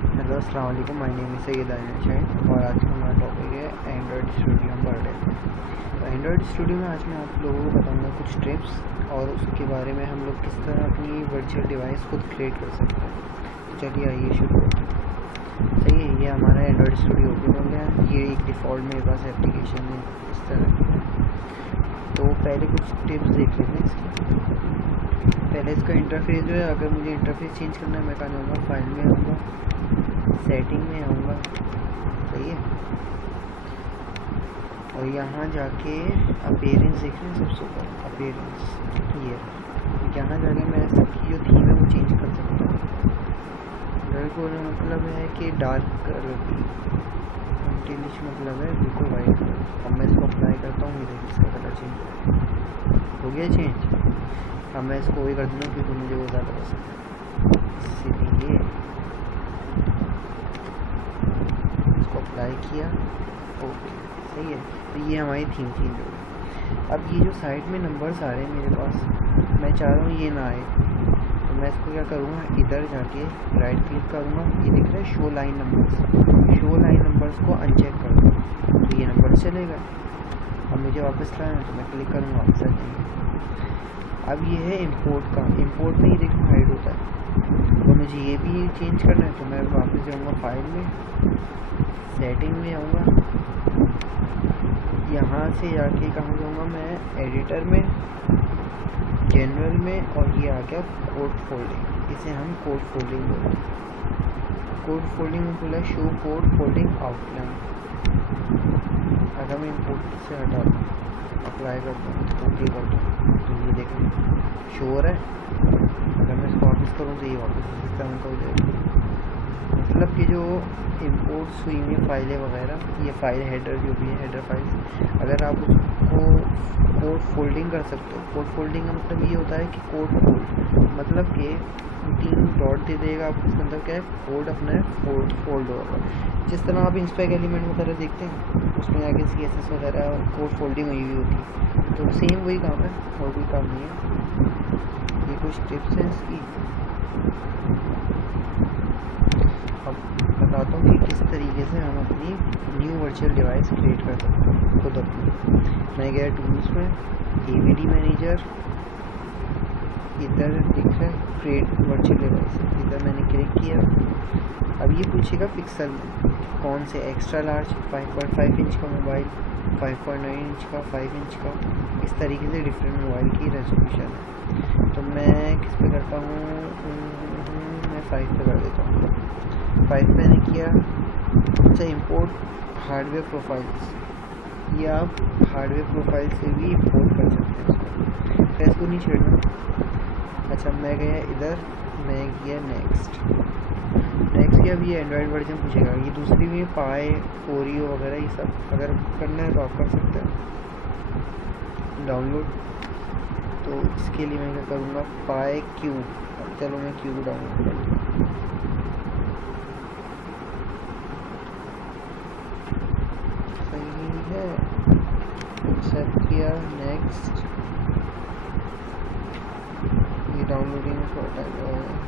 Hello अस्सलाम वालेकुम, my name is Syed और आज का हमारा टॉपिक है एंड्रॉयड स्टूडियो बर्थडे। तो एंड्रॉयड स्टूडियो में आज मैं आप लोगों को बताऊंगा कुछ टिप्स और उसके बारे में हम लोग किस तरह अपनी वर्चुअल डिवाइस खुद क्रिएट कर सकते हैं। तो चलिए आइए शुरू करते हैं। सही है, ये हमारा एंड्रॉयड स्टूडियो ओपन हो गया। ये एक डिफ़ॉल्ट मेरे पास एप्लीकेशन है इस तरह की है। तो पहले कुछ टिप्स देख लेते हैं इसकी। पहले इसका इंटरफेस जो है, अगर मुझे इंटरफेस चेंज करना है मैं कहाँ जाऊँगा, फाइल में आऊँगा, सेटिंग में आऊँगा, सही है। और यहाँ जाके अपीयरेंस देख रहे हैं, सबसे ऊपर अपीयरेंस, ये यहाँ जाके मैं इसकी जो थीम है वो चेंज कर सकता हूँ। को मतलब है कि डार्क कलर की, कंटिन्यूस मतलब है बिल्कुल वाइट कलर। अब मैं इसको अप्लाई करता हूँ, ये इसका कलर चेंज हो गया चेंज। अब मैं इसको वही कर दूँगा क्योंकि मुझे वो ज़्यादा पसंद है, इसीलिए इसको अप्लाई किया। ओके, सही है। तो ये हमारी थीम चेंज हो गई। अब ये जो साइड में नंबर्स आ रहे हैं मेरे पास, मैं चाह रहा हूँ ये ना आए, तो मैं इसको क्या करूँगा, इधर जाके राइट क्लिक करूँगा। ये दिख रहा है show line numbers, show line numbers को अनचेक कर दूँगा तो ये नंबर चलेगा। अब मुझे वापस लाना है तो मैं क्लिक करूँगा, वापस आ जाएंगे। अब ये है इंपोर्ट का, इंपोर्ट में ये देखो हाइड होता है। तो मुझे ये भी चेंज करना है तो मैं वापस जाऊँगा फाइल में, सेटिंग में आऊँगा, यहाँ से जाके कहाँ जाऊँगा मैं, एडिटर में, जनरल में, और ये आ गया कोड फोल्डिंग। इसे हम कोड फोल्डिंग बोलते हैं। कोड फोल्डिंग में बोला शो कोड फोल्डिंग आउटलाइन। अगर मैं इंपोर्ट से हटा दूँ, अप्लाई करता हूँ, ओके करता हूँ, तो ये देखें शो हो रहा है। अगर मैं इसको वापस करूँ तो ये वापस सिस्टम का हो जाएगा। मतलब कि जो इंपोर्ट्स हुई हुई फाइलें वगैरह, ये फाइल हेडर जो भी है, हेडर फाइल, अगर आप उसको कोड फोल्डिंग कर सकते हो। कोड फोल्डिंग का मतलब ये होता है कि कोड फोल्ड मतलब कि 3 डॉट दे देगा आपको, इसका मतलब क्या है, कोड अपना है फोल्ड होगा। जिस तरह आप इंस्पेक्ट एलिमेंट वगैरह देखते हैं उसमें आगे CSS वगैरह कोड फोल्डिंग हुई हुई होती है, तो सेम वही काम है और कोई काम नहीं है। ये कुछ टिप्स हैं इसकी। अब बताता हूँ कि किस तरीके से हम अपनी न्यू वर्चुअल डिवाइस क्रिएट कर सकते हैं खुद अपनी। मैं गया टूल्स में, AVD मैनेजर, इधर दिख रहा है क्रिएट वर्चुअल डिवाइस, इधर मैंने क्लिक किया। अब ये पूछेगा पिक्सल में कौन से, एक्स्ट्रा लार्ज 5.5 इंच का मोबाइल, 5.9 इंच का, 5 इंच का, इस तरीके से डिफरेंट मोबाइल की रेजोल्यूशन है। तो मैं किस पे करता हूँ, मैं 5 पे कर देता हूँ। 5 मैंने किया। अच्छा, इंपोर्ट हार्डवेयर प्रोफाइल्स, ये आप हार्डवेयर प्रोफाइल से भी इंपोर्ट कर सकते हैं इसको, फेस को नहीं छेड़ना। अच्छा, मैं गया इधर, मैं किया नेक्स्ट किया। अब ये एंड्रॉयड वर्जन पूछेगा, ये दूसरी भी पाए, ओरियो वगैरह, ये सब अगर करना है तो आप कर सकते हैं डाउनलोड। तो इसके लिए मैं क्या करूँगा, पाए क्यूब, चलो मैं क्यूब डाउनलोड कर लूँ। सही है, एक्सेप्ट किया, नेक्स्ट। ये डाउनलोडिंग में थोड़ा टाइम लगेगा।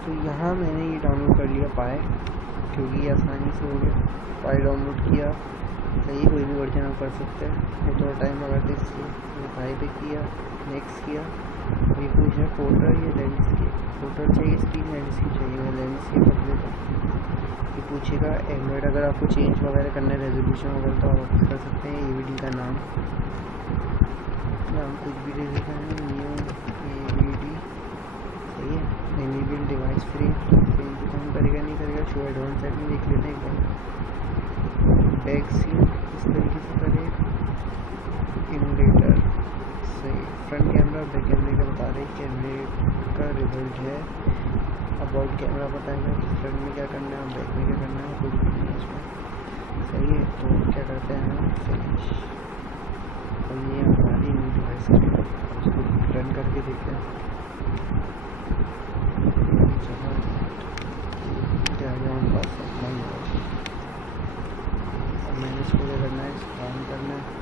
तो यहाँ मैंने ये डाउनलोड कर लिया पाए, क्योंकि ये आसानी से हो गया। पाए डाउनलोड किया, सही, कोई भी वर्जन आप कर सकते हैं, वो थोड़ा टाइम लगाते इसलिए। पाए पे किया, नेक्स्ट किया, ये कुछ है फोल्डर, ये लैंडस्केप, टोटल चाहिए इसकी, लैंडस्केप चाहिए, मैं लैंडस्केप कर देता हूँ। ये पूछेगा एंड्रॉयड अगर आपको चेंज वगैरह करना है रेजोल्यूशन वगैरह तो आप कर सकते हैं। एवीडी का नाम कुछ भी दे देता है, न्यू एवीडी सही है। एनेबल डिवाइस फ्रेम पे काम करेगा नहीं करेगा, शो एडवांस सेटिंग देख लेते हैं एक बार। बैक सीन इस तरीके से करे, इमुलेटर सही, फ्रंट कैमरा बैक कैमरे का बता रहे, कैमरे का रिजल्ट है, अबाउट कैमरा बताएगा कि फ्रंट में क्या करना है, बैक में क्या करना है, कुछ भी नहीं इसमें सही है। तो क्या करते हैं हम फिनिश, और ये हमारी न्यू डिवाइस है, उसको रन करके देखते हैं। क्या हमारे पास अपना ही है, अब मैंने इसको क्या करना है, इसको ऑन करना है।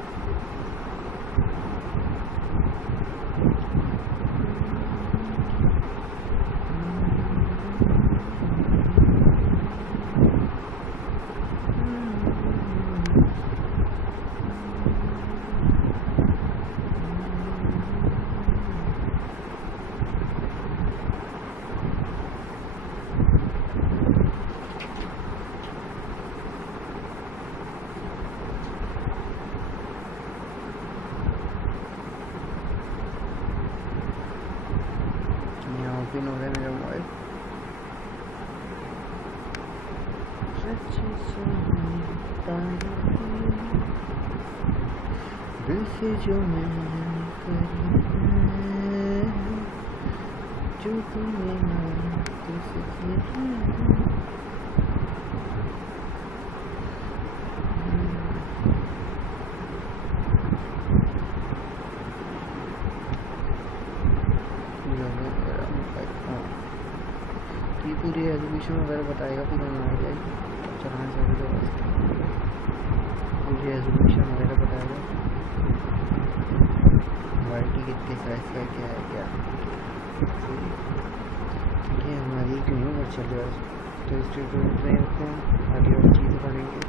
ओपन हो रहा है मेरा मोबाइल, दिल से जो मैंने करी है, जो तूने तुझसे किया है। ये पूरी रेजोल्यूशन वगैरह बताएगा, फिर हम आ जाएगी चलाने से पूरी रेजोल्यूशन वगैरह बताएगा, क्वालिटी कितने साइज का क्या है क्या। ये हमारी क्यों वर्चुअल है, तो इस ट्यूटोरियल में आगे और चीज़ें पढ़ेंगे।